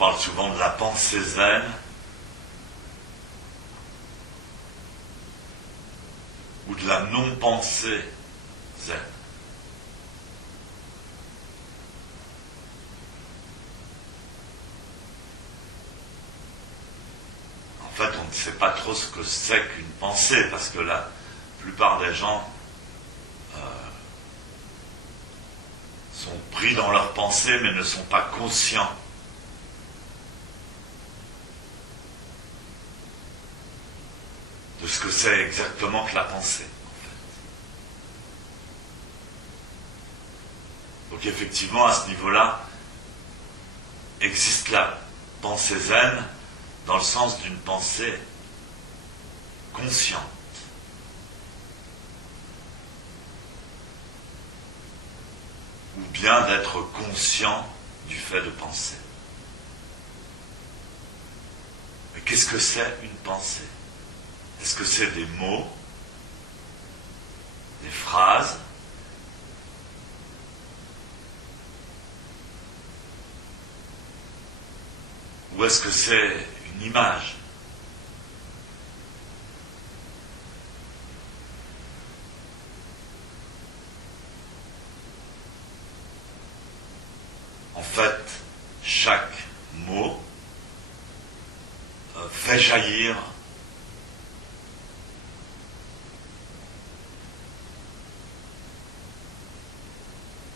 parle souvent de la pensée zen, ou de la non-pensée zen. En fait, on ne sait pas trop ce que c'est qu'une pensée, parce que la plupart des gens sont pris dans leurs pensées, mais ne sont pas conscients de ce que c'est exactement que la pensée, en fait. Donc effectivement, à ce niveau-là, existe la pensée zen dans le sens d'une pensée consciente. Ou bien d'être conscient du fait de penser. Mais qu'est-ce que c'est une pensée ? Est-ce que c'est des mots, des phrases, ou est-ce que c'est une image ? En fait, chaque mot fait jaillir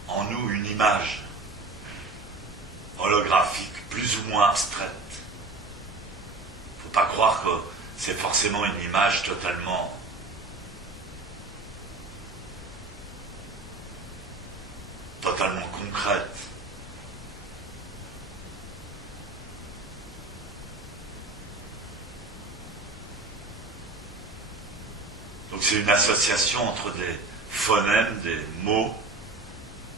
en nous une image holographique, plus ou moins abstraite. Il ne faut pas croire que c'est forcément une image totalement concrète. Donc c'est une association entre des phonèmes, des mots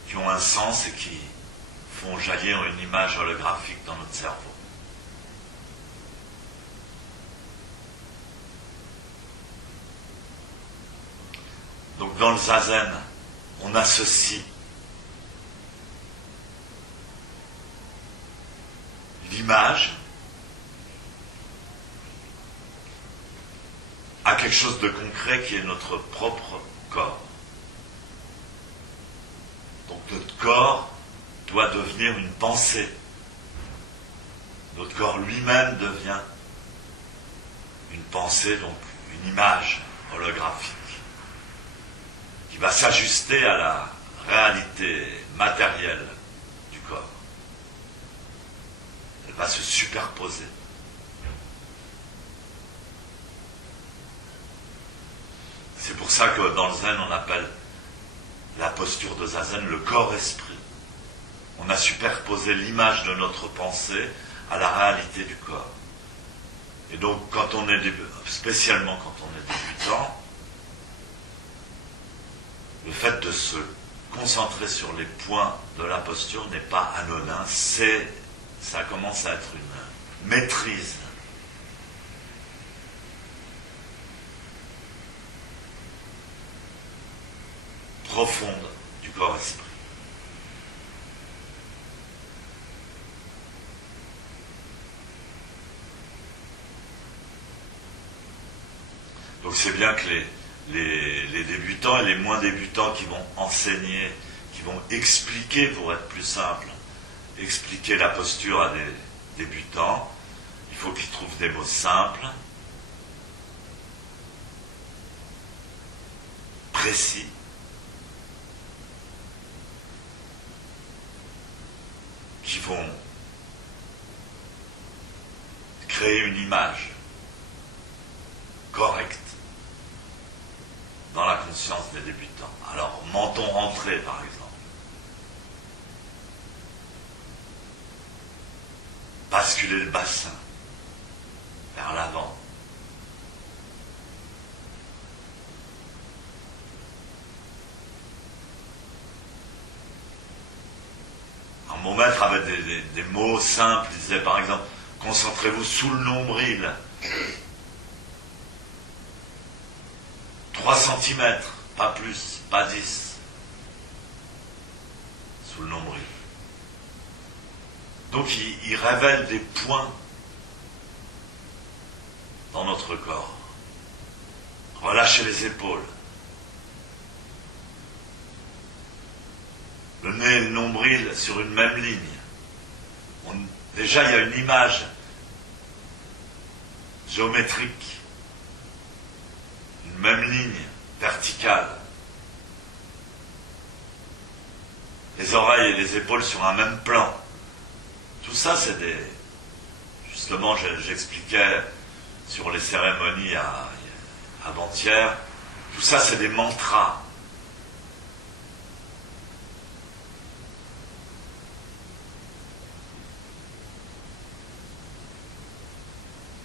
qui ont un sens et qui font jaillir une image holographique dans notre cerveau. Donc dans le zazen, on associe l'image à quelque chose de concret qui est notre propre corps. Donc notre corps doit devenir une pensée. Notre corps lui-même devient une pensée, donc une image holographique, qui va s'ajuster à la réalité matérielle du corps. Elle va se superposer. C'est pour ça que dans le zen, on appelle la posture de zazen le corps-esprit. On a superposé l'image de notre pensée à la réalité du corps. Et donc, quand on est spécialement quand on est débutant, le fait de se concentrer sur les points de la posture n'est pas anodin, ça commence à être une maîtrise profonde du corps-esprit. Donc c'est bien que les débutants et les moins débutants qui vont enseigner, qui vont expliquer, pour être plus simple, expliquer la posture à des débutants, il faut qu'ils trouvent des mots simples, précis, qui vont créer une image correcte dans la conscience des débutants. Alors, menton rentré, par exemple. Basculer le bassin vers l'avant. Alors, mon maître avait des mots simples. Il disait, par exemple, concentrez-vous sous le nombril. 3 cm, pas plus, pas 10, sous le nombril. Donc il révèle des points dans notre corps. Relâchez les épaules. Le nez et le nombril sur une même ligne. Déjà, il y a une image géométrique. Une même ligne verticale. Les oreilles et les épaules sur un même plan. Tout ça, c'est des... Justement, j'expliquais sur les cérémonies avant-hier. Tout ça, c'est des mantras.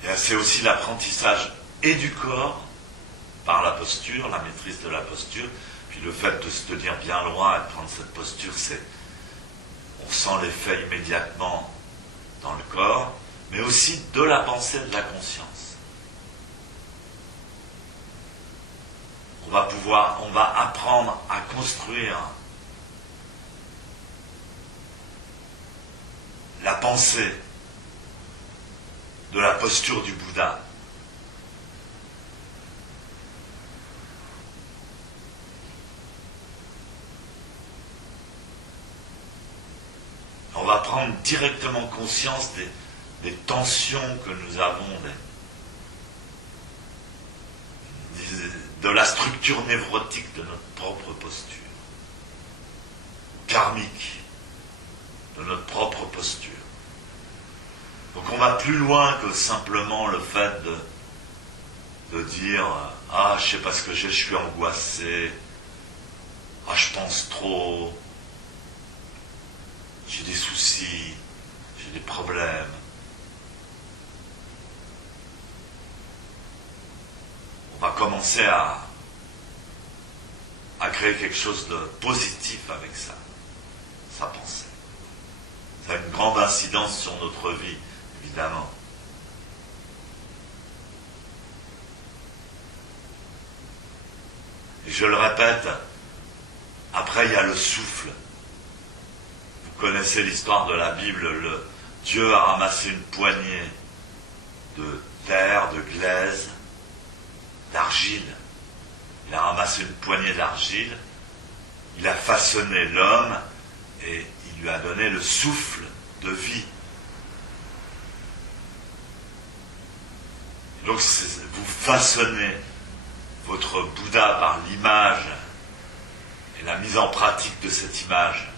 Et c'est aussi l'apprentissage et du corps, par la posture, la maîtrise de la posture, puis le fait de se tenir bien loin et de prendre cette posture, on sent l'effet immédiatement dans le corps, mais aussi de la pensée et de la conscience. On va apprendre à construire la pensée de la posture du Bouddha. On va prendre directement conscience des tensions que nous avons, de la structure névrotique de notre propre posture, karmique de notre propre posture. Donc on va plus loin que simplement le fait de dire « Ah, je sais pas ce que j'ai, je suis angoissé. Ah, je pense trop. J'ai des soucis. J'ai des problèmes. » On va commencer à créer quelque chose de positif avec ça, sa pensée. Ça a une grande incidence sur notre vie, évidemment. Et je le répète, après il y a le souffle. Vous connaissez l'histoire de la Bible, Dieu a ramassé une poignée de terre, de glaise, d'argile. Il a ramassé une poignée d'argile, il a façonné l'homme et il lui a donné le souffle de vie. Donc vous façonnez votre Bouddha par l'image et la mise en pratique de cette image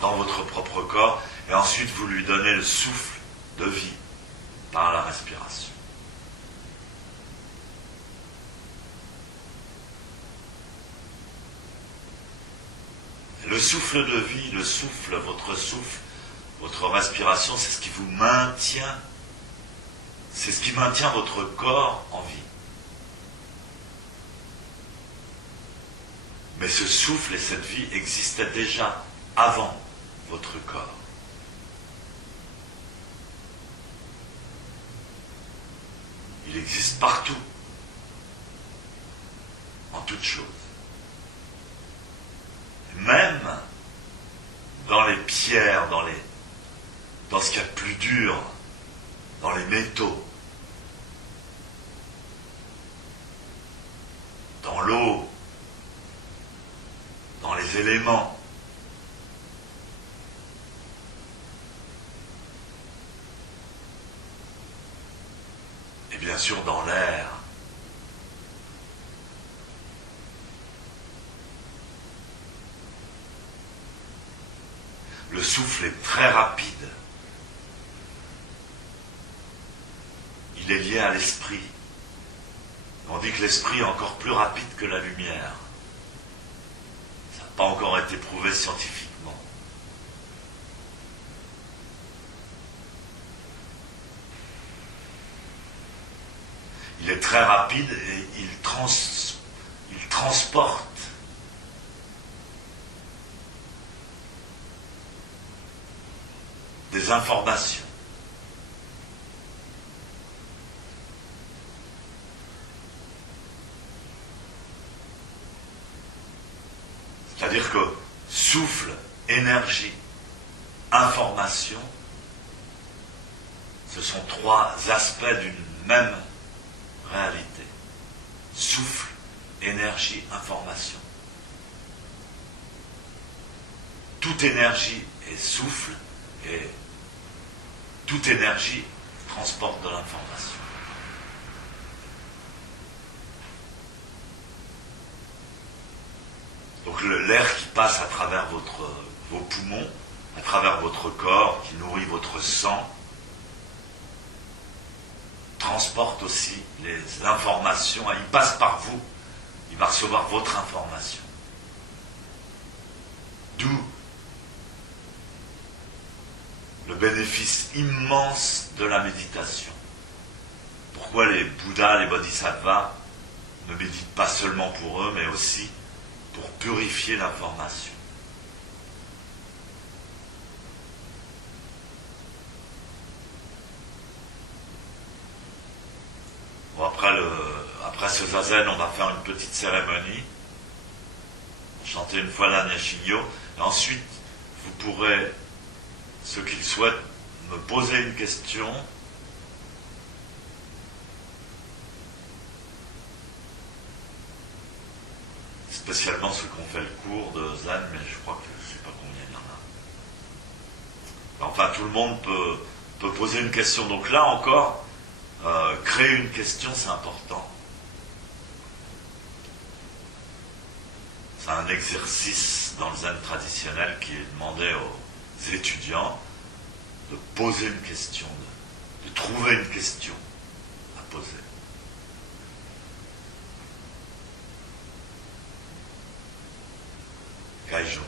dans votre propre corps, et ensuite vous lui donnez le souffle de vie par la respiration. Le souffle de vie, votre respiration, c'est ce qui vous maintient, c'est ce qui maintient votre corps en vie. Mais ce souffle et cette vie existaient déjà avant votre corps. Il existe partout, en toutes choses. Même dans les pierres, dans ce qu'il y a de plus dur, dans les métaux, dans l'eau, dans les éléments. Et bien sûr dans l'air. Le souffle est très rapide. Il est lié à l'esprit. On dit que l'esprit est encore plus rapide que la lumière. Ça n'a pas encore été prouvé scientifiquement. Il est très rapide et il transporte des informations. C'est-à-dire que souffle, énergie, information, ce sont trois aspects d'une même réalité. Souffle, énergie, information. Toute énergie est souffle et toute énergie transporte de l'information. Donc l'air qui passe à travers vos poumons, à travers votre corps, qui nourrit votre sang, transporte aussi les informations. Il passe par vous, il va recevoir votre information. D'où le bénéfice immense de la méditation. Pourquoi les Bouddhas, les Bodhisattvas ne méditent pas seulement pour eux, mais aussi pour purifier l'information. Bon, après ce zazen, on va faire une petite cérémonie, chanter une fois la Nyashinyo, et ensuite vous pourrez, ceux qui le souhaitent, me poser une question. Spécialement ceux qui ont fait le cours de Zen, mais je crois que je ne sais pas combien il y en a. Enfin, tout le monde peut poser une question. Donc là encore, créer une question, c'est important. C'est un exercice dans le Zen traditionnel qui est demandé aux étudiants de poser une question, de trouver une question à poser. Kaijo.